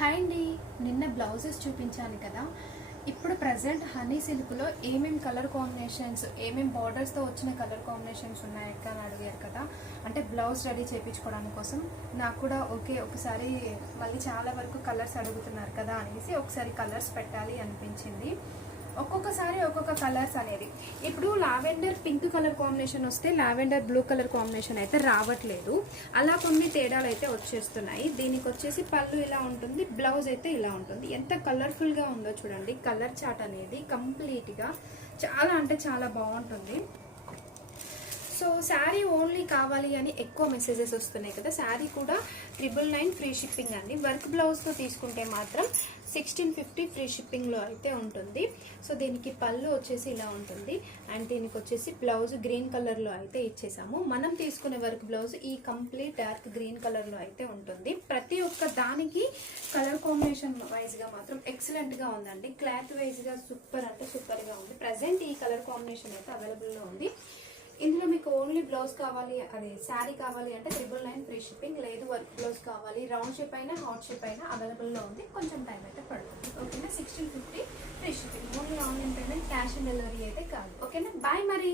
Hi అండి, నిన్న blouses చూపించాను కదా. ఇప్పుడు ప్రజెంట్ హనీ సిల్క్లో ఏమేమి కలర్ కాంబినేషన్స్, ఏమేమి బార్డర్స్తో వచ్చిన కలర్ కాంబినేషన్స్ ఉన్నాయక్క అని అడిగారు కదా. అంటే బ్లౌజ్ రెడీ చేయించుకోవడానికి కోసం నాకు కూడా ఒకసారి మళ్ళీ చాలా వరకు కలర్స్ అడుగుతున్నారు కదా అనేసి ఒకసారి కలర్స్ పెట్టాలి అనిపించింది. ఒక్కొక్కసారి ఒక్కొక్క కలర్స్ అనేది, ఇప్పుడు లావెండర్ పింక్ కలర్ కాంబినేషన్ వస్తే లావెండర్ బ్లూ కలర్ కాంబినేషన్ అయితే రావట్లేదు. అలా కొన్ని తేడాలు అయితే వచ్చేస్తున్నాయి. దీనికి వచ్చేసి పళ్ళు ఇలా ఉంటుంది, బ్లౌజ్ అయితే ఇలా ఉంటుంది. ఎంత కలర్ఫుల్గా ఉందో చూడండి. కలర్ చార్ట్ అనేది కంప్లీట్గా చాలా అంటే చాలా బాగుంటుంది. సో శారీ ఓన్లీ కావాలి అని ఎక్కువ మెసేజెస్ వస్తున్నాయి కదా. శారీ కూడా 999 ఫ్రీ షిప్పింగ్ అండి. వర్క్ బ్లౌజ్తో తీసుకుంటే మాత్రం 1650 ఫ్రీ షిప్పింగ్లో అయితే ఉంటుంది. సో దీనికి పళ్ళు వచ్చేసి ఇలా ఉంటుంది అండ్ దీనికి వచ్చేసి బ్లౌజ్ గ్రీన్ కలర్లో అయితే ఇచ్చేసాము. మనం తీసుకునే వర్క్ బ్లౌజ్ ఈ కంప్లీట్ డార్క్ గ్రీన్ కలర్లో అయితే ఉంటుంది. ప్రతి ఒక్క దానికి కలర్ కాంబినేషన్ వైజ్గా మాత్రం ఎక్సలెంట్గా ఉందండి. క్లాత్ వైజ్గా సూపర్ అంటే సూపర్గా ఉంది. ప్రజెంట్ ఈ కలర్ కాంబినేషన్ అయితే అవైలబుల్లో ఉంది. ఇందులో మీకు ఓన్లీ బ్లౌజ్ కావాలి, అదే శారీ కావాలి అంటే 999 ఫ్రీ షిప్పింగ్. లేదు వర్క్ బ్లౌజ్ కావాలి, రౌండ్ షేప్ అయినా హాట్ షేప్ అయినా అవైలబుల్లో ఉంది. కొంచెం టైం అయితే పడుతుంది. ఓకేనా, 1650 free shipping. Only online payment, cash on delivery అయితే కాదు. ఓకేనా, బాయ్ మరి.